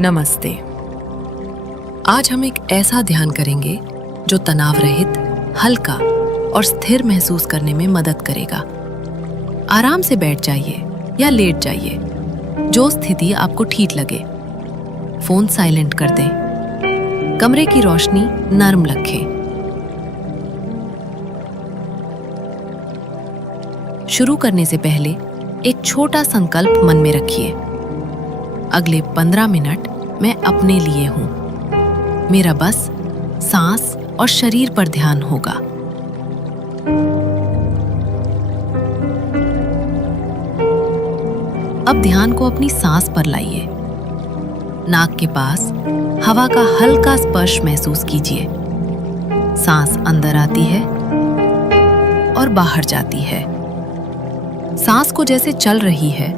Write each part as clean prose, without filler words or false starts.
नमस्ते। आज हम एक ऐसा ध्यान करेंगे जो तनाव रहित, हल्का और स्थिर महसूस करने में मदद करेगा। आराम से बैठ जाइए या लेट जाइए, जो स्थिति आपको ठीक लगे। फोन साइलेंट कर दें। कमरे की रोशनी नर्म रखें। शुरू करने से पहले एक छोटा संकल्प मन में रखिए। अगले 15 मिनट मैं अपने लिए हूं। मेरा बस सांस और शरीर पर ध्यान होगा। अब ध्यान को अपनी सांस पर लाइए। नाक के पास हवा का हल्का स्पर्श महसूस कीजिए। सांस अंदर आती है और बाहर जाती है। सांस को जैसे चल रही है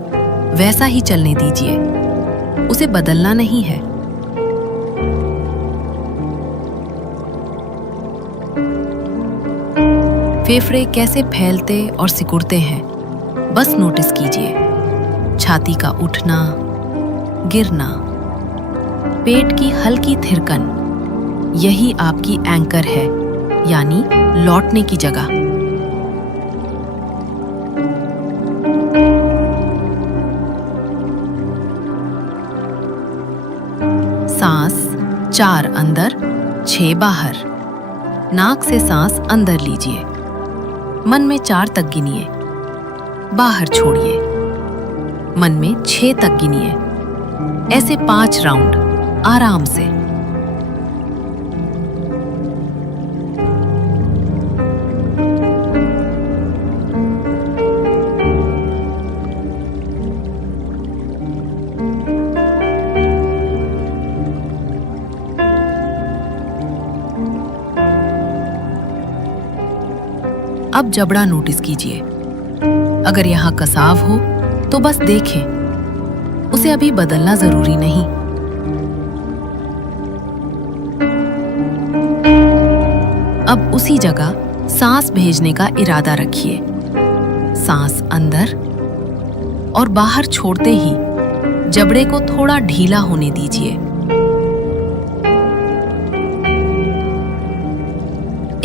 वैसा ही चलने दीजिए, उसे बदलना नहीं है। फेफड़े कैसे फैलते और सिकुड़ते हैं, बस नोटिस कीजिए। छाती का उठना, गिरना, पेट की हल्की थिरकन, यही आपकी एंकर है, यानी लौटने की जगह। सांस 4 अंदर 6 बाहर। नाक से सांस अंदर लीजिए। मन में 4 तक गिनिए, बाहर छोड़िए। मन में 6 तक गिनिए। ऐसे 5 राउंड आराम से। अब जबड़ा नोटिस कीजिए। अगर यहाँ कसाव हो तो बस देखें, उसे अभी बदलना जरूरी नहीं। अब उसी जगह सांस भेजने का इरादा रखिए। सांस अंदर और बाहर छोड़ते ही जबड़े को थोड़ा ढीला होने दीजिए।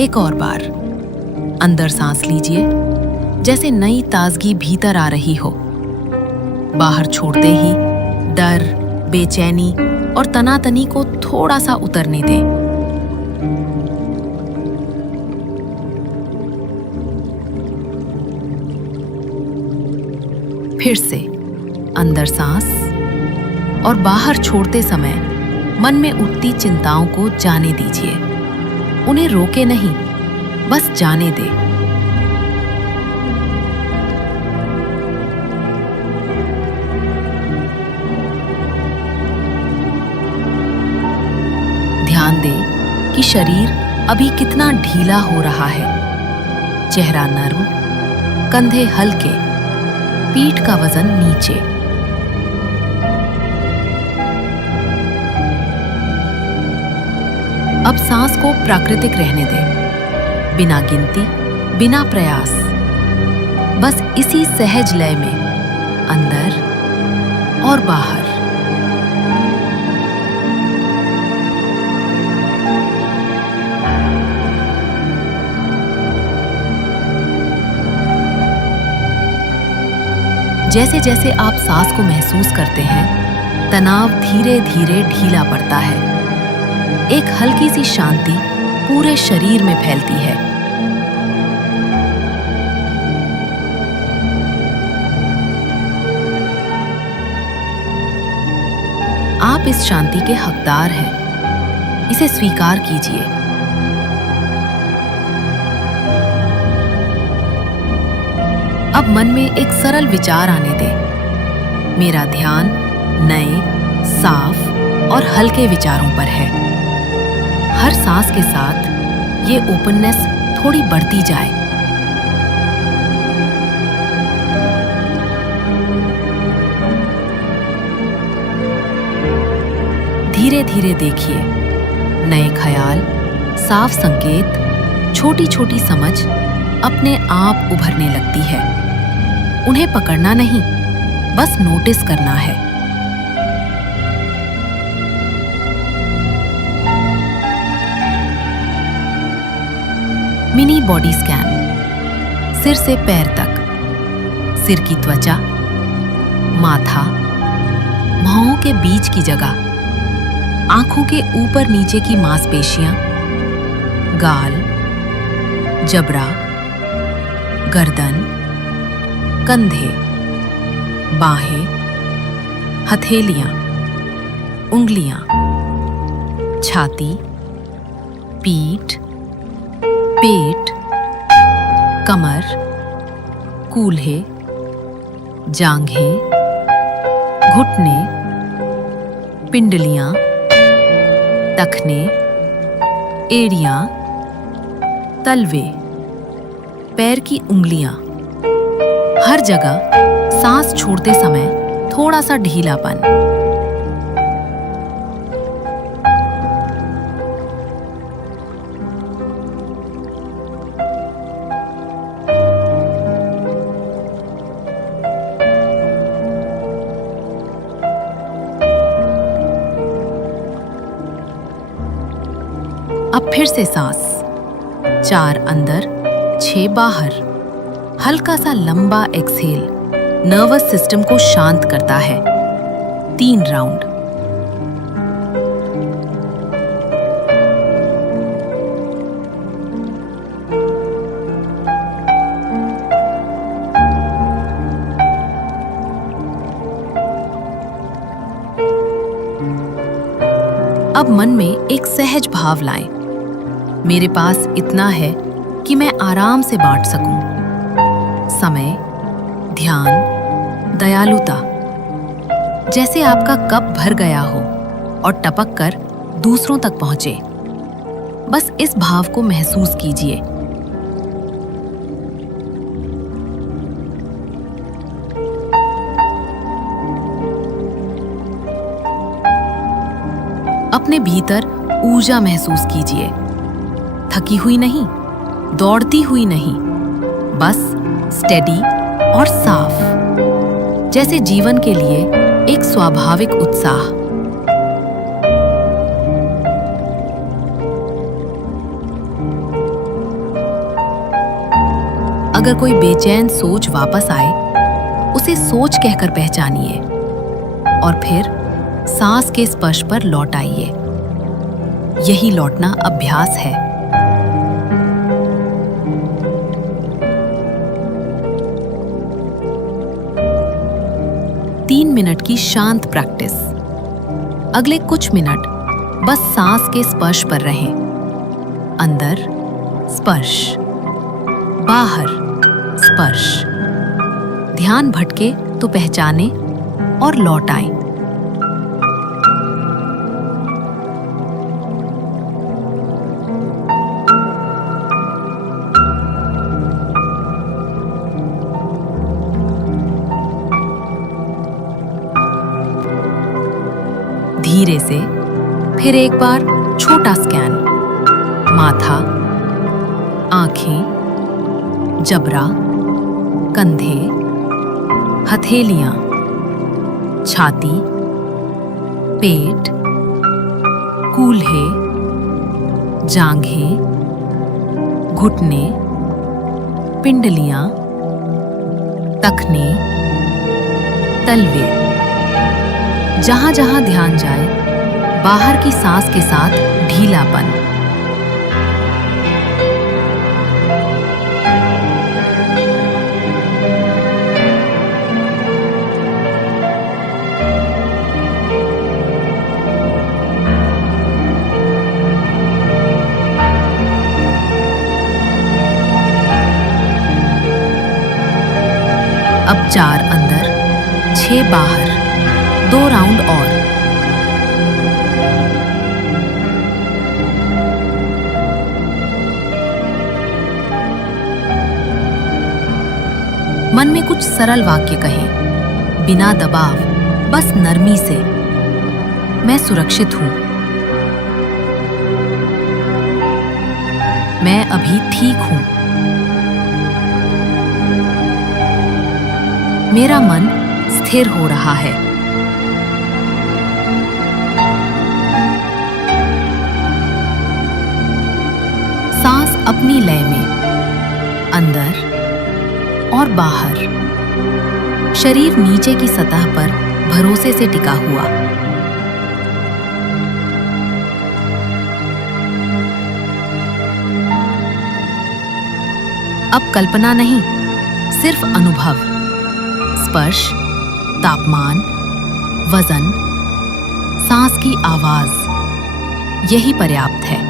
एक और बार अंदर सांस लीजिए, जैसे नई ताजगी भीतर आ रही हो। बाहर छोड़ते ही डर, बेचैनी और तनातनी को थोड़ा सा उतरने दें। फिर से अंदर सांस और बाहर छोड़ते समय मन में उठती चिंताओं को जाने दीजिए। उन्हें रोके नहीं, बस जाने दे। ध्यान दे कि शरीर अभी कितना ढीला हो रहा है। चेहरा नर्म, कंधे हल्के, पीठ का वजन नीचे। अब सांस को प्राकृतिक रहने दे, बिना गिनती, बिना प्रयास। बस इसी सहज लय में अंदर और बाहर। जैसे जैसे आप सांस को महसूस करते हैं, तनाव धीरे धीरे ढीला पड़ता है। एक हल्की सी शांति पूरे शरीर में फैलती है। आप इस शांति के हकदार हैं, इसे स्वीकार कीजिए। अब मन में एक सरल विचार आने दें। मेरा ध्यान नए, साफ और हल्के विचारों पर है। हर सांस के साथ ये ओपननेस थोड़ी बढ़ती जाए। धीरे धीरे देखिए, नए ख्याल, साफ संकेत, छोटी छोटी समझ अपने आप उभरने लगती है। उन्हें पकड़ना नहीं, बस नोटिस करना है। मिनी बॉडी स्कैन, सिर से पैर तक, सिर की त्वचा, माथा, भौहों के बीच की जगह, आंखों के ऊपर नीचे की मांसपेशियां, गाल, जबड़ा, गर्दन, कंधे, बाहें, हथेलियां, उंगलियां, छाती, पीठ, पेट, कमर, कूल्हे, जांघें, घुटने, पिंडलियां, टखने, एड़ियां, तलवे, पैर की उंगलियां, हर जगह सांस छोड़ते समय थोड़ा सा ढीलापन। अब फिर से सांस, 4 अंदर 6 बाहर। हल्का सा लंबा एक्सहेल नर्वस सिस्टम को शांत करता है। 3 राउंड। अब मन में एक सहज भाव लाएं। मेरे पास इतना है कि मैं आराम से बांट सकूं। समय, ध्यान, दयालुता, जैसे आपका कप भर गया हो और टपक कर दूसरों तक पहुंचे। बस इस भाव को महसूस कीजिए। अपने भीतर ऊर्जा महसूस कीजिए। थकी हुई नहीं, दौड़ती हुई नहीं, बस स्टेडी और साफ, जैसे जीवन के लिए एक स्वाभाविक उत्साह। अगर कोई बेचैन सोच वापस आए, उसे सोच कहकर पहचानिए और फिर सांस के स्पर्श पर लौट आइए। यही लौटना अभ्यास है। तीन मिनट की शांत प्रैक्टिस। अगले कुछ मिनट बस सांस के स्पर्श पर रहें। अंदर स्पर्श, बाहर स्पर्श। ध्यान भटके तो पहचाने और लौट आएं। धीरे से फिर एक बार छोटा स्कैन। माथा, आंखें, जबड़ा, कंधे, हथेलियां, छाती, पेट, कूल्हे, जांघें, घुटने, पिंडलियां, टखने, तलवे। जहां जहां ध्यान जाए, बाहर की सांस के साथ ढीलापन। अब 4 अंदर 6 बाहर, 2 राउंड और। मन में कुछ सरल वाक्य कहें, बिना दबाव, बस नरमी से। मैं सुरक्षित हूं। मैं अभी ठीक हूं। मेरा मन स्थिर हो रहा है। सांस अपनी लय में। और बाहर। शरीर नीचे की सतह पर भरोसे से टिका हुआ। अब कल्पना नहीं, सिर्फ अनुभव। स्पर्श, तापमान, वजन, सांस की आवाज, यही पर्याप्त है।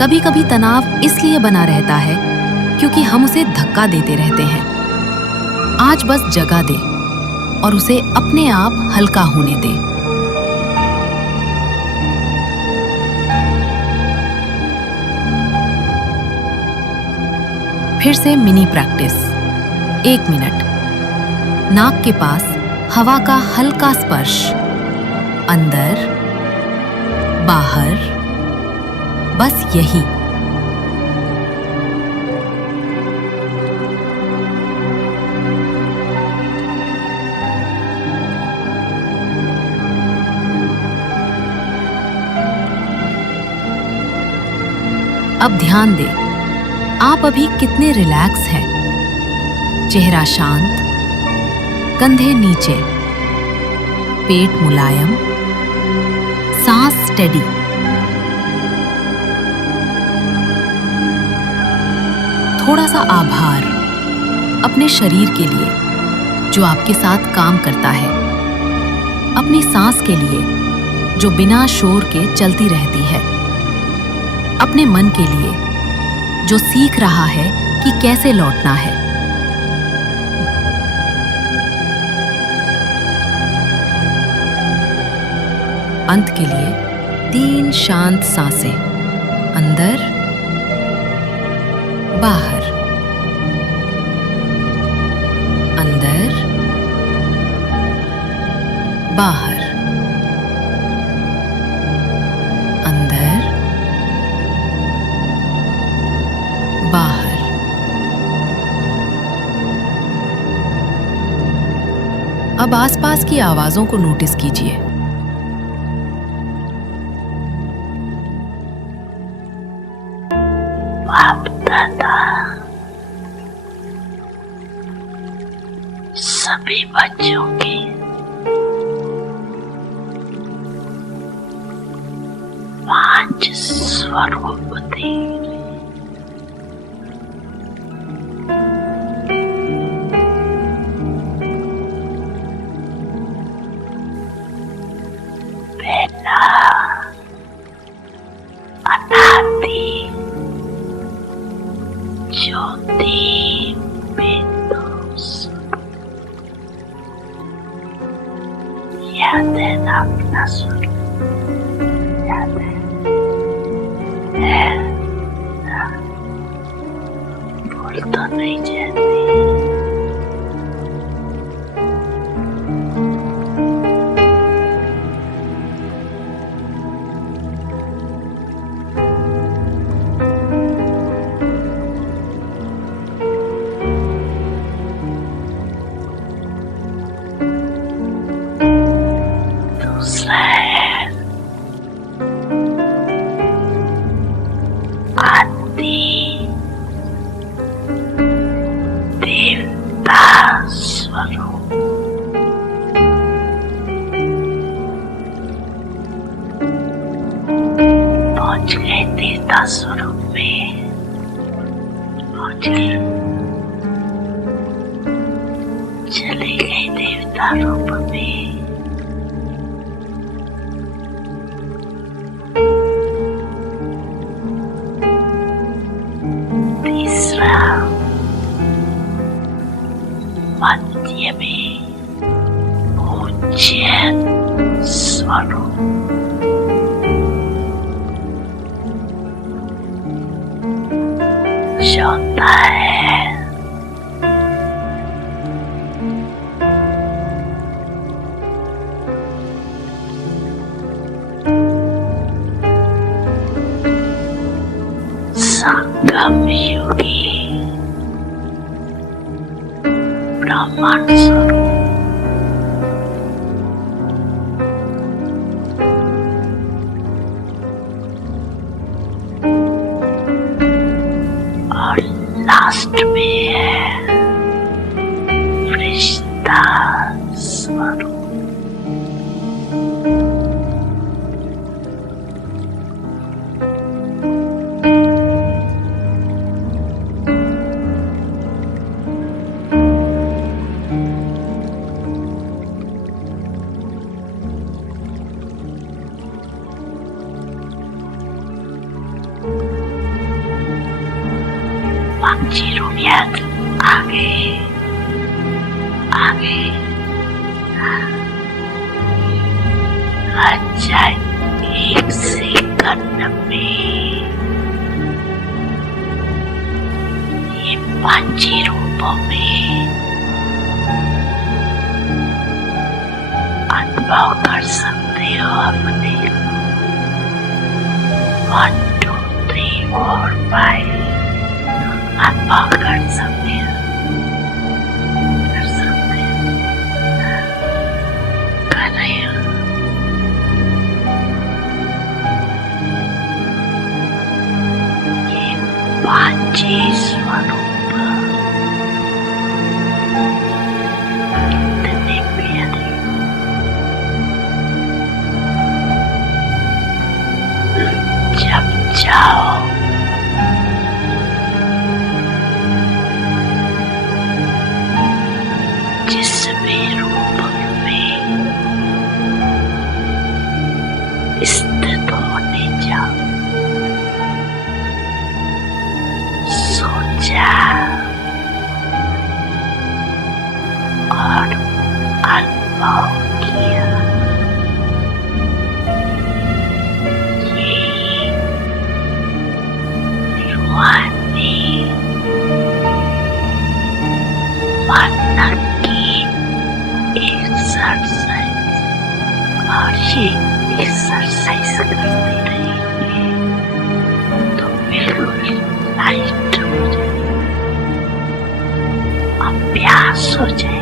कभी कभी तनाव इसलिए बना रहता है क्योंकि हम उसे धक्का देते रहते हैं। आज बस जगह दे और उसे अपने आप हल्का होने दे। फिर से मिनी प्रैक्टिस। 1 मिनट। नाक के पास हवा का हल्का स्पर्श, अंदर, बाहर, बस यही। अब ध्यान दें, आप अभी कितने रिलैक्स हैं। चेहरा शांत, कंधे नीचे, पेट मुलायम, सांस स्टेडी। थोड़ा सा आभार अपने शरीर के लिए जो आपके साथ काम करता है, अपनी सांस के लिए जो बिना शोर के चलती रहती है, अपने मन के लिए जो सीख रहा है कि कैसे लौटना है। अंत के लिए 3 शांत सांसें, अंदर, बाहर, अंदर, बाहर, अंदर, बाहर। अब आसपास की आवाजों को नोटिस कीजिए। सभी बच्चों की पांच स्वरूप थे। पहला अनादि ज्योति याद है ना अपना स्वरूप? याद है ना? भूल तो नहीं जाती। पहुंच गए देवता स्वरूप में, पहुंच गए, चले गए देवता रूप में। तीसरा मध्य में पूज्य स्वरूप। चौथा है संगम योगी ब्रह्मांड स्वरूप। लास्ट में है फरिश्ता स्वरूप। पंजीरुनियत आगे आगे अच्छा 1 सेकंड में ये पंजी रूपों में अनुभव कर सकते हो अपने 1 2 3 4 5 अनुभव कर सकते हैं कर रहे हैं। ये पांची स्वरूप कितने प्यारे जब जाओ जिस भी रूप में स्थित होने जाओ सोचा और अनुभव किया ये रूहानी मन की एक्सरसाइज और ये एक्सरसाइज करते रहेंगे तो बिल्कुल लाइट हो जाए, अभ्यास हो जाए।